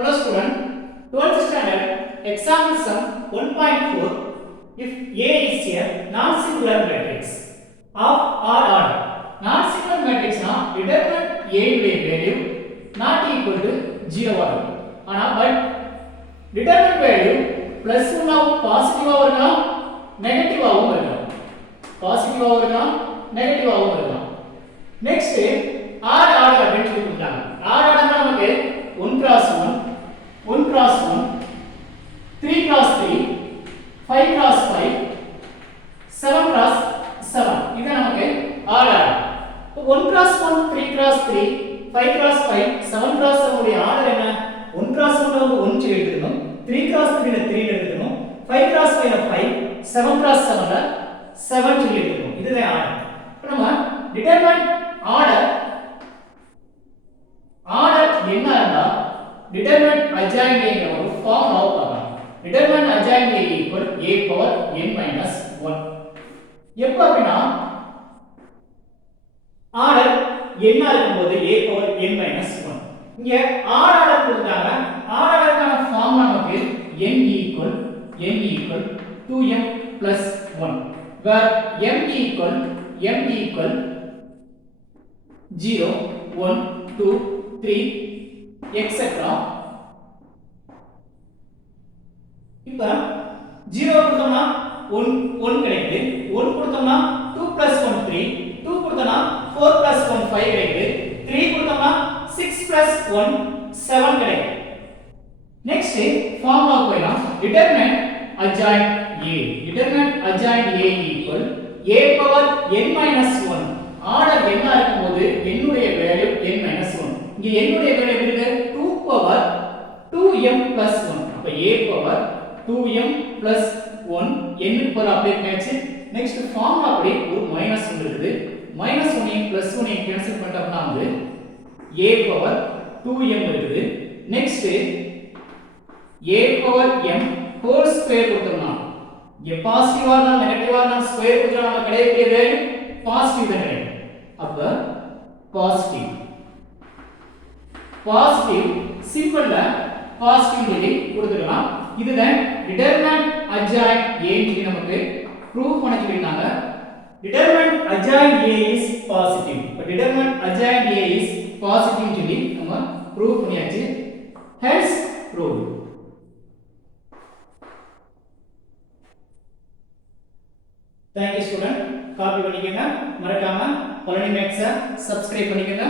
Hello student, 12th standard example sum 1.4. If A is a non-singular matrix of odd order, non-singular matrix na determine A value not equal to 0 ஆகும். ஆனா but determine value plus 1 பாசிட்டிவா இருக்கலாம் நெகட்டிவாவும் இருக்கலாம். பாசிட்டிவாவும் இருக்கலாம் நெகட்டிவாவும் இருக்கலாம். Next odd order அப்படினு சொல்லி கொடுத்தாங்க. odd order நமக்கு 1 cross 1 1 cross 1 3 cross 3 5 cross 5 7 cross 7 இது நமக்கு order 1 cross 1 3 cross 3 5 cross 5 7 cross 7 உடைய ஆர்டர் என்ன 1 cross 1 ல 1 சொல்லி எடுத்துக்கணும் 3 cross 3 ல 3 எடுத்துக்கணும் 5 cross 5 ல 5 7 cross 7 ல 7 சொல்லி எடுத்துக்கணும் இதுதான் ஆர்டர் இப்போ நம்ம டிட்டர்மைன் ஆர்டர் என்ன இருந்தா determine adjoint A ங்கற ஒரு ஃபார்முலாவை பார்க்கலாம் determine adjoint A equal a power n minus 1 எப்ப அப்படினா ஆர்டர் n இருக்கும்போது a power n minus 1 இங்க ஆர்டர் கொடுத்தாங்க ஆர்டருக்கான ஃபார்முலா நமக்கு n equal 2m plus 1 where m equal 0 1 2 3 etc. இப்ப 0 கொடுத்தோம்னா 1 கிடைக்குது 1 கொடுத்தோம்னா 2 plus 1 3 2 கொடுத்தோம்னா 4 plus 1 5 கிடைக்குது 3 கொடுத்தோம்னா 6 plus 1 7 கிடைக்குது நெக்ஸ்ட் ஃபார்முலா போயிடலாம் determine adjoint A equal a power n minus 1 order என்ன இருக்கும்போது n உடைய வேல்யூ n minus 1 இங்க n உடைய வேல்யூ இருக்கு 2 பவர் 2m plus 1 அப்ப a power 2m plus 1 n க்கு பதிலா அப்ளை பண்ணியாச்சு நெக்ஸ்ட் ஃபார்முலா படி ஒரு மைனஸ் இருக்குது மைனஸ் 1 ஐயும் பிளஸ் 1 ஐயும் கேன்சல் பண்ணிட்டோம்னா வந்து a பவர் 2m இருக்குது next a power m whole square கொடுத்தோம்னா இங்க பாசிட்டிவா இருந்தா நெகட்டிவா இருந்தா ஸ்கொயர் கொடுத்தா நமக்கு கிடைக்கக்கூடிய வேல்யூ பாசிட்டிவ் தான் கிடைக்கும் அப்ப பாசிட்டிவ் சிம்பிள்ல பாசிட்டிவ் சொல்லி கொடுத்துக்கலாம் இதுதான் determine adjoint A க்கு நமக்கு ப்ரூவ் பண்ண சொல்லிருக்காங்க determine adjoint A is positive இப்ப determine adjoint A is positive சொல்லி நம்ம ப்ரூவ் பண்ணியாச்சு hence proved Thank you student copy பண்ணிக்கங்க மறக்காம பழனி மேக்ஸை சப்ஸ்கிரைப் பண்ணிக்கங்க